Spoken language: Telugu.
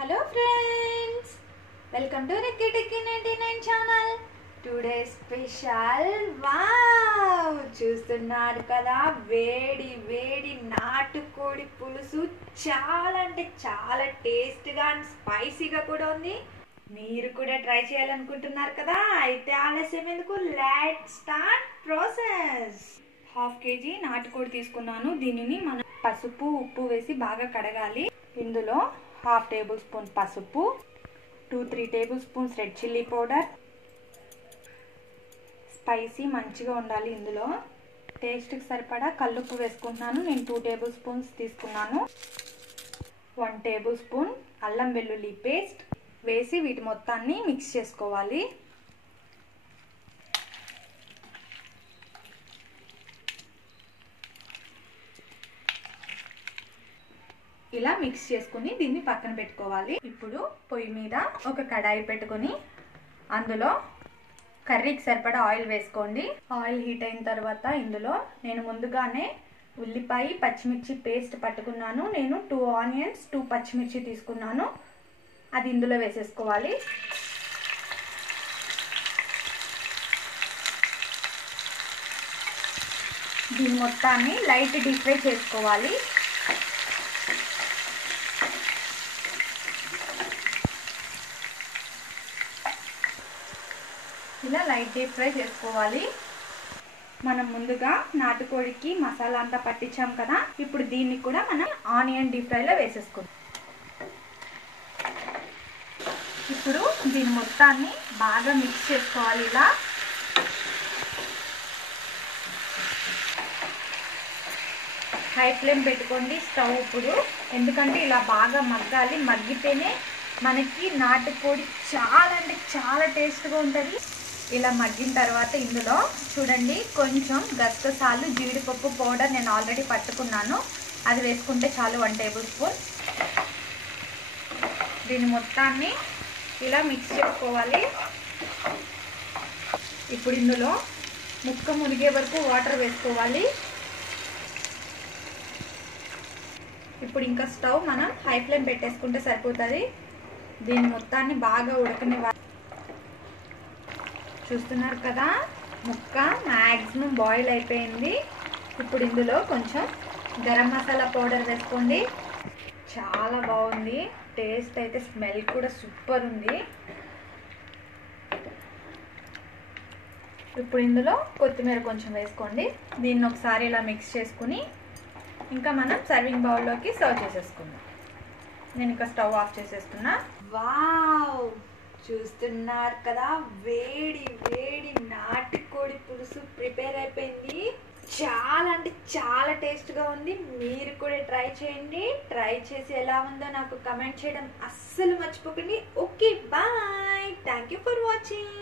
Hello friends, welcome to Ricky Ticky 99 channel. Today special wow చూస్తున్నారు కదా వేడి వేడి నాటుకోడి పులుసు చాలా అంటే చాలా టేస్టీగా అండ్ స్పైసీగా కూడా ఉంది. మీరు కూడా ట్రై చేయాలనుకుంటున్నారు కదా, అయితే ఆలస్యం ఎందుకు, let's start process. Half KG నాటుకోడి తీసుకున్నాను. దీనిని మనం పసుపు ఉప్పు వేసి బాగా కడగాలి. ఇందులో హాఫ్ టేబుల్ స్పూన్ పసుపు, 2-3 table spoons red chilli powder. Spicy మంచిగా ఉండాలి. ఇందులో టేస్ట్కి సరిపడా కల్లుప్పు వేసుకుంటున్నాను. నేను 2 టేబుల్ స్పూన్స్ తీసుకున్నాను. 1 టేబుల్ స్పూన్ అల్లం వెల్లుల్లి పేస్ట్ వేసి వీటి మొత్తాన్ని మిక్స్ చేసుకోవాలి. ఇలా మిక్స్ చేసుకుని దీన్ని పక్కన పెట్టుకోవాలి. ఇప్పుడు పొయ్యి మీద ఒక కడాయి పెట్టుకొని అందులో కర్రీకి సరిపడా ఆయిల్ వేసుకోండి. ఆయిల్ హీట్ అయిన తర్వాత ఇందులో నేను ముందుగానే ఉల్లిపాయ పచ్చిమిర్చి పేస్ట్ పట్టుకున్నాను. నేను 2 ఆనియన్స్ 2 పచ్చిమిర్చి తీసుకున్నాను. అది ఇందులో వేసేసుకోవాలి. దీని మొత్తాన్ని లైట్ డీప్ ఫ్రై చేసుకోవాలి. ఇలా లైట్ డీప్ ఫ్రై చేసుకోవాలి. మనం ముందుగా నాటుకోడికి మసాలా అంతా పట్టించాం కదా, ఇప్పుడు దీన్ని కూడా మనం ఆనియన్ డీప్ ఫ్రైలో వేసేసుకుందాం. ఇప్పుడు దీని మొత్తాన్ని బాగా మిక్స్ చేసుకోవాలి. ఇలా హై ఫ్లేమ్ పెట్టుకోండి స్టవ్ ఇప్పుడు, ఎందుకంటే ఇలా బాగా మగ్గాలి. మగ్గితేనే మనకి నాటుకోడి చాలా అంటే చాలా టేస్ట్గా ఉంటుంది. ఇలా మగ్గిన తర్వాత ఇందులో చూడండి కొంచెం గసగసాలు జీడిపప్పు పౌడర్ నేను ఆల్రెడీ పట్టుకున్నాను, అది వేసుకుంటే చాలు 1 టేబుల్ స్పూన్. దీని మొత్తాన్ని ఇలా మిక్స్ చేసుకోవాలి. ఇప్పుడు ఇందులో ముక్క మునిగే వరకు వాటర్ వేసుకోవాలి. ఇప్పుడు ఇంకా స్టవ్ మనం హై ఫ్లేమ్ పెట్టేసుకుంటే సరిపోతుంది. దీని మొత్తాన్ని బాగా ఉడకనివ్వాలి. చూస్తున్నారు కదా, ముక్క మ్యాక్సిమం బాయిల్ అయిపోయింది. ఇప్పుడు ఇందులో కొంచెం గరం మసాలా పౌడర్ వేసుకోండి. చాలా బాగుంది టేస్ట్ అయితే, స్మెల్ కూడా సూపర్ ఉంది. ఇప్పుడు ఇందులో కొత్తిమీర కొంచెం వేసుకోండి. దీన్ని ఒకసారి ఇలా మిక్స్ చేసుకుని ఇంకా మనం సర్వింగ్ బౌల్లోకి సర్వ్ చేసేసుకుందాం. నేను ఇంకా స్టవ్ ఆఫ్ చేసేస్తున్నా. వావ్, చూస్తున్నారు కదా వేడి వేడి నాటుకోడి పులుసు ప్రిపేర్ అయిపోయింది. చాలా అంటే చాలా టేస్ట్గా ఉంది. మీరు కూడా ట్రై చేయండి. ట్రై చేసి ఎలా ఉందో నాకు కమెంట్ చేయడం అస్సలు మర్చిపోకండి. Okay bye, thank you for watching.